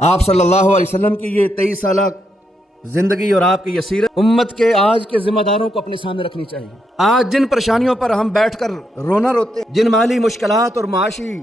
آپ صلی اللہ علیہ وسلم کی یہ 23 سالہ زندگی اور آپ کی یہ سیرت امت کے آج کے ذمہ داروں کو اپنے سامنے رکھنی چاہیے۔ آج جن پریشانیوں پر ہم بیٹھ کر رونا روتے ہیں، جن مالی مشکلات اور معاشی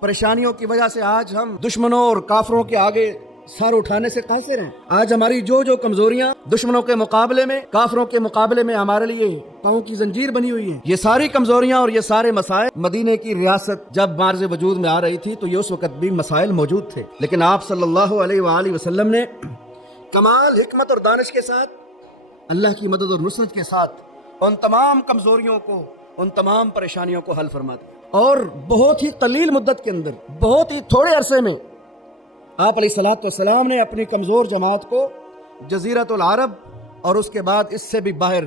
پریشانیوں کی وجہ سے آج ہم دشمنوں اور کافروں کے آگے سر اٹھانے سے قاصر ہیں، آج ہماری جو کمزوریاں دشمنوں کے مقابلے میں، کافروں کے مقابلے میں ہمارے لیے پاؤں کی زنجیر بنی ہوئی ہیں، یہ ساری کمزوریاں اور یہ سارے مسائل مدینے کی ریاست جب معرض وجود میں آ رہی تھی تو یہ اس وقت بھی مسائل موجود تھے، لیکن آپ صلی اللہ علیہ وآلہ وسلم نے کمال حکمت اور دانش کے ساتھ، اللہ کی مدد اور نصرت کے ساتھ ان تمام کمزوریوں کو، ان تمام پریشانیوں کو حل فرما دیا، اور بہت ہی قلیل مدت کے اندر، بہت ہی تھوڑے عرصے میں آپ علیہ الصلوۃ والسلام نے اپنی کمزور جماعت کو جزیرۃ العرب اور اس کے بعد اس سے بھی باہر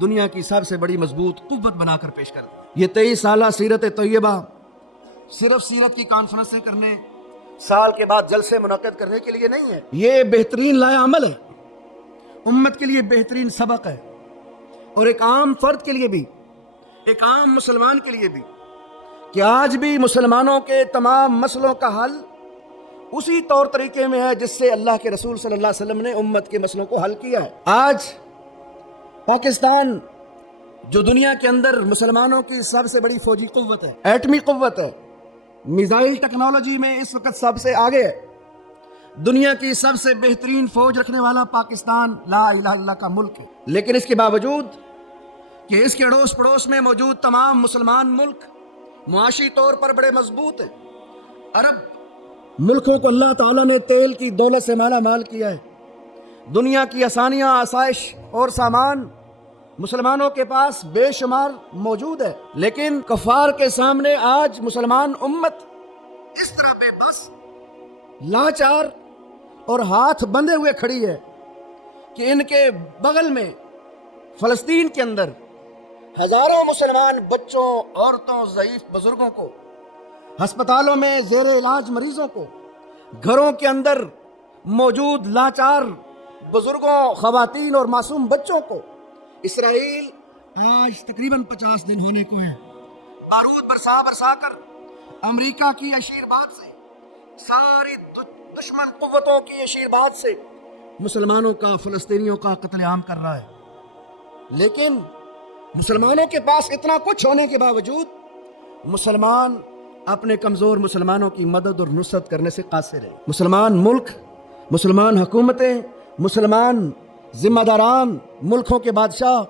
دنیا کی سب سے بڑی مضبوط قوت بنا کر پیش کر دیا۔ یہ 23 سالہ سیرت طیبہ صرف سیرت کی کانفرنسیں کرنے، سال کے بعد جلسے منعقد کرنے کے لیے نہیں ہے، یہ بہترین لائحہ عمل ہے، امت کے لیے بہترین سبق ہے، اور ایک عام فرد کے لیے بھی، ایک عام مسلمان کے لیے بھی، کہ آج بھی مسلمانوں کے تمام مسئلوں کا حل اسی طور طریقے میں ہے جس سے اللہ کے رسول صلی اللہ علیہ وسلم نے امت کے مسئلوں کو حل کیا ہے۔ آج پاکستان جو دنیا کے اندر مسلمانوں کی سب سے بڑی فوجی قوت ہے، ایٹمی قوت ہے، میزائل ٹیکنالوجی میں اس وقت سب سے آگے ہے، دنیا کی سب سے بہترین فوج رکھنے والا پاکستان لا الہ الا اللہ کا ملک ہے، لیکن اس کے باوجود کہ اس کے اڑوس پڑوس میں موجود تمام مسلمان ملک معاشی طور پر بڑے مضبوط ہیں، عرب ملکوں کو اللہ تعالیٰ نے تیل کی دولت سے مالا مال کیا ہے، دنیا کی آسانیاں، آسائش اور سامان مسلمانوں کے پاس بے شمار موجود ہے، لیکن کفار کے سامنے آج مسلمان امت اس طرح بے بس، لاچار اور ہاتھ بندھے ہوئے کھڑی ہے کہ ان کے بغل میں فلسطین کے اندر ہزاروں مسلمان بچوں، عورتوں، ضعیف بزرگوں کو، ہسپتالوں میں زیر علاج مریضوں کو، گھروں کے اندر موجود لاچار بزرگوں، خواتین اور معصوم بچوں کو اسرائیل آج تقریباً 50 دن ہونے کو ہے، بارود برسا کر امریکہ کی اشیرباد سے، ساری دشمن قوتوں کی اشیرباد سے مسلمانوں کا، فلسطینیوں کا قتل عام کر رہا ہے، لیکن مسلمانوں کے پاس اتنا کچھ ہونے کے باوجود مسلمان اپنے کمزور مسلمانوں کی مدد اور نصرت کرنے سے قاصر ہے۔ مسلمان ملک، مسلمان حکومتیں، مسلمان ذمہ داران، ملکوں کے بادشاہ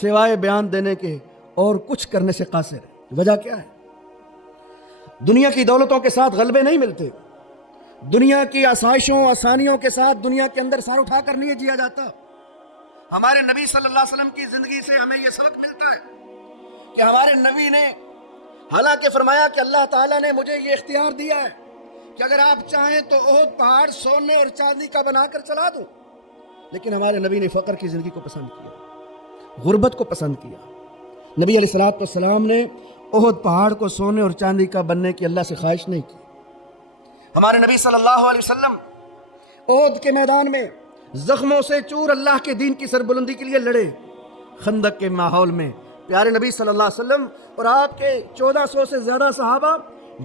سوائے بیان دینے کے اور کچھ کرنے سے قاصر ہے۔ وجہ کیا ہے؟ دنیا کی دولتوں کے ساتھ غلبے نہیں ملتے، دنیا کی آسائشوں، آسانیوں کے ساتھ دنیا کے اندر سر اٹھا کر نہیں جیا جاتا۔ ہمارے نبی صلی اللہ علیہ وسلم کی زندگی سے ہمیں یہ سبق ملتا ہے کہ ہمارے نبی نے حالانکہ فرمایا کہ اللہ تعالیٰ نے مجھے یہ اختیار دیا ہے کہ اگر آپ چاہیں تو احد پہاڑ سونے اور چاندی کا بنا کر چلا دوں، لیکن ہمارے نبی نے فقر کی زندگی کو پسند کیا، غربت کو پسند کیا۔ نبی علیہ الصلوۃ والسلام نے احد پہاڑ کو سونے اور چاندی کا بننے کی اللہ سے خواہش نہیں کی۔ ہمارے نبی صلی اللہ علیہ وسلم احد کے میدان میں زخموں سے چور اللہ کے دین کی سربلندی کے لیے لڑے، خندق کے ماحول میں پیارے نبی صلی اللہ علیہ وسلم اور آپ کے 1400 سے زیادہ صحابہ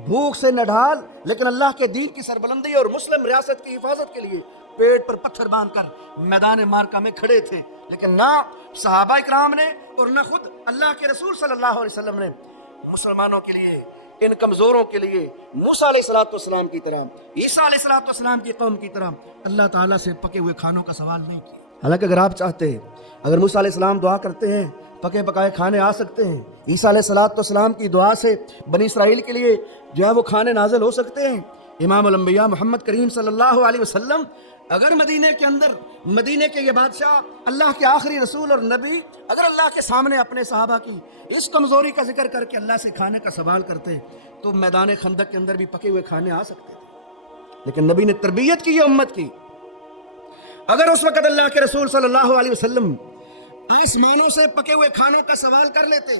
بھوک سے نڈھال، لیکن اللہ کے دین کی سربلندی اور مسلم ریاست کی حفاظت کے لیے پیٹ پر پتھر باندھ کر میدان معرکہ میں کھڑے تھے، لیکن نہ صحابہ اکرام نے اور نہ خود اللہ کے رسول صلی اللہ علیہ وسلم نے مسلمانوں کے لیے، ان کمزوروں کے لیے موسیٰ علیہ الصلوۃ والسلام کی طرح، عیسیٰ علیہ الصلوۃ والسلام کی قوم کی طرح اللہ تعالیٰ سے پکے ہوئے کھانوں کا سوال نہیں کیا۔ حالانکہ اگر آپ چاہتے ہیں، اگر موسیٰ علیہ السلام دعا کرتے ہیں پکے پکائے کھانے آ سکتے ہیں، عیسیٰ علیہ الصلوۃ والسلام کی دعا سے بنی اسرائیل کے لیے جو ہے وہ کھانے نازل ہو سکتے ہیں، امام الانبیاء محمد کریم صلی اللہ علیہ وسلم اگر مدینے کے اندر، مدینے کے یہ بادشاہ، اللہ کے آخری رسول اور نبی، اگر اللہ کے سامنے اپنے صحابہ کی اس کمزوری کا ذکر کر کے اللہ سے کھانے کا سوال کرتے تو میدان خندق کے اندر بھی پکے ہوئے کھانے آ سکتے تھے، لیکن نبی نے تربیت کی ہے امت کی۔ اگر اس وقت اللہ کے رسول صلی اللہ علیہ وسلم آسمانوں سے پکے ہوئے کھانوں کا سوال کر لیتے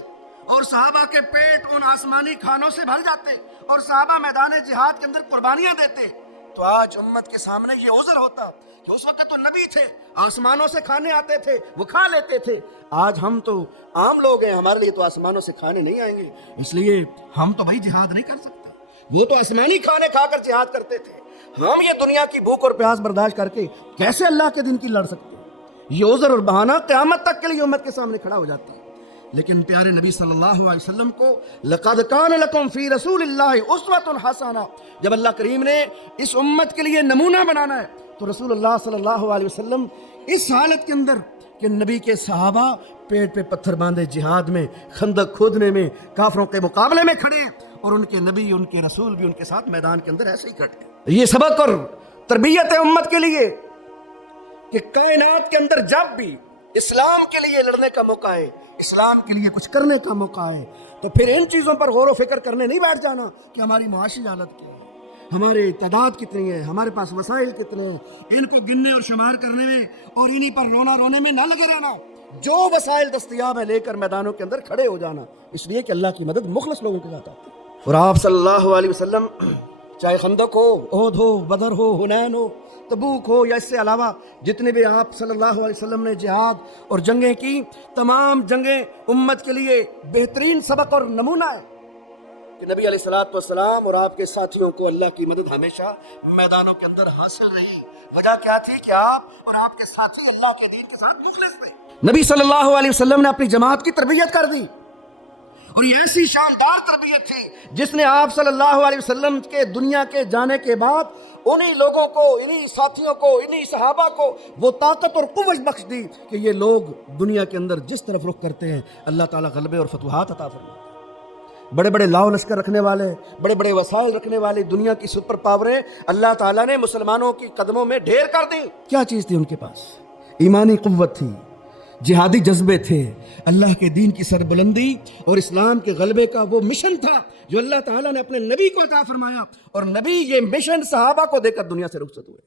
اور صحابہ کے پیٹ ان آسمانی کھانوں سے بھر جاتے اور صحابہ میدان جہاد کے اندر قربانیاں دیتے، تو آج امت کے سامنے یہ عذر ہوتا کہ اس وقت تو نبی تھے، آسمانوں سے کھانے آتے تھے، وہ کھا لیتے تھے، آج ہم تو عام لوگ ہیں، ہمارے لیے تو آسمانوں سے کھانے نہیں آئیں گے، اس لیے ہم تو بھائی جہاد نہیں کر سکتے۔ وہ تو آسمانی کھانے کھا کر جہاد کرتے تھے، ہم یہ دنیا کی بھوک اور پیاس برداشت کر کے کیسے اللہ کے دین کی لڑ سکتے ہیں؟ یہ عذر اور بہانہ قیامت تک کے لیے امت کے سامنے کھڑا ہو جاتا ہے۔ لیکن پیارے نبی صلی اللہ علیہ وسلم کو لَقَدْ كَانَ لَكُمْ فِي رَسُولِ اللَّهِ أُسْوَةٌ حَسَنَةٌ، جب اللہ کریم نے اس امت کے لیے نمونہ بنانا ہے تو رسول اللہ صلی اللہ علیہ وسلم اس حالت کے اندر کہ نبی کے صحابہ پیٹ پہ پتھر باندھے جہاد میں، خندق کھودنے میں، کافروں کے مقابلے میں کھڑے ہیں، اور ان کے نبی ان کے رسول بھی ان کے ساتھ میدان کے اندر ایسے ہی کھڑے ہیں۔ یہ سبق اور تربیت ہے امت کے لیے کہ کائنات کے اندر جب بھی اسلام کے لیے لڑنے کا موقع ہے، اسلام کے لیے کچھ کرنے کا موقع ہے، تو پھر ان چیزوں پر غور و فکر کرنے نہیں بیٹھ جانا کہ ہماری معاشی حالت کیا ہے، ہمارے تعداد کتنی ہے، ہمارے پاس وسائل کتنے ہیں، ان کو گننے اور شمار کرنے میں اور انہی پر رونے میں نہ لگے رہنا۔ جو وسائل دستیاب ہے لے کر میدانوں کے اندر کھڑے ہو جانا، اس لیے کہ اللہ کی مدد مخلص لوگوں کے ساتھ آتی ہے۔ اور آپ صلی اللہ علیہ وسلم چاہے خندق ہو، احد ہو، بدر ہو، حنین ہو، تبوک ہو، یا اس سے علاوہ جتنے بھی آپ صلی اللہ علیہ وسلم نے جہاد اور جنگیں کی، تمام جنگیں امت کے لیے بہترین سبق اور نمونہ ہے کہ نبی علیہ الصلوۃ والسلام اور آپ کے ساتھیوں کو اللہ کی مدد ہمیشہ میدانوں کے اندر حاصل رہی۔ وجہ کیا تھی کہ آپ اور آپ کے ساتھی اللہ کے دین کے ساتھ مخلص تھے۔ نبی صلی اللہ علیہ وسلم نے اپنی جماعت کی تربیت کر دی، اور یہ ایسی شاندار تربیت تھی جس نے آپ صلی اللہ علیہ وسلم کے دنیا کے جانے کے بعد انہی لوگوں کو، انہی ساتھیوں کو، انہی صحابہ کو وہ طاقت اور قوت بخش دی کہ یہ لوگ دنیا کے اندر جس طرف رخ کرتے ہیں اللہ تعالیٰ غلبے اور فتوحات عطا فرماتے ہیں۔ بڑے بڑے لاؤ لشکر رکھنے والے، بڑے بڑے وسائل رکھنے والے دنیا کی سپر پاوریں اللہ تعالیٰ نے مسلمانوں کی قدموں میں ڈھیر کر دی۔ کیا چیز تھی ان کے پاس؟ ایمانی قوت تھی، جہادی جذبے تھے، اللہ کے دین کی سربلندی اور اسلام کے غلبے کا وہ مشن تھا جو اللہ تعالیٰ نے اپنے نبی کو عطا فرمایا، اور نبی یہ مشن صحابہ کو دے کر دنیا سے رخصت ہوئے۔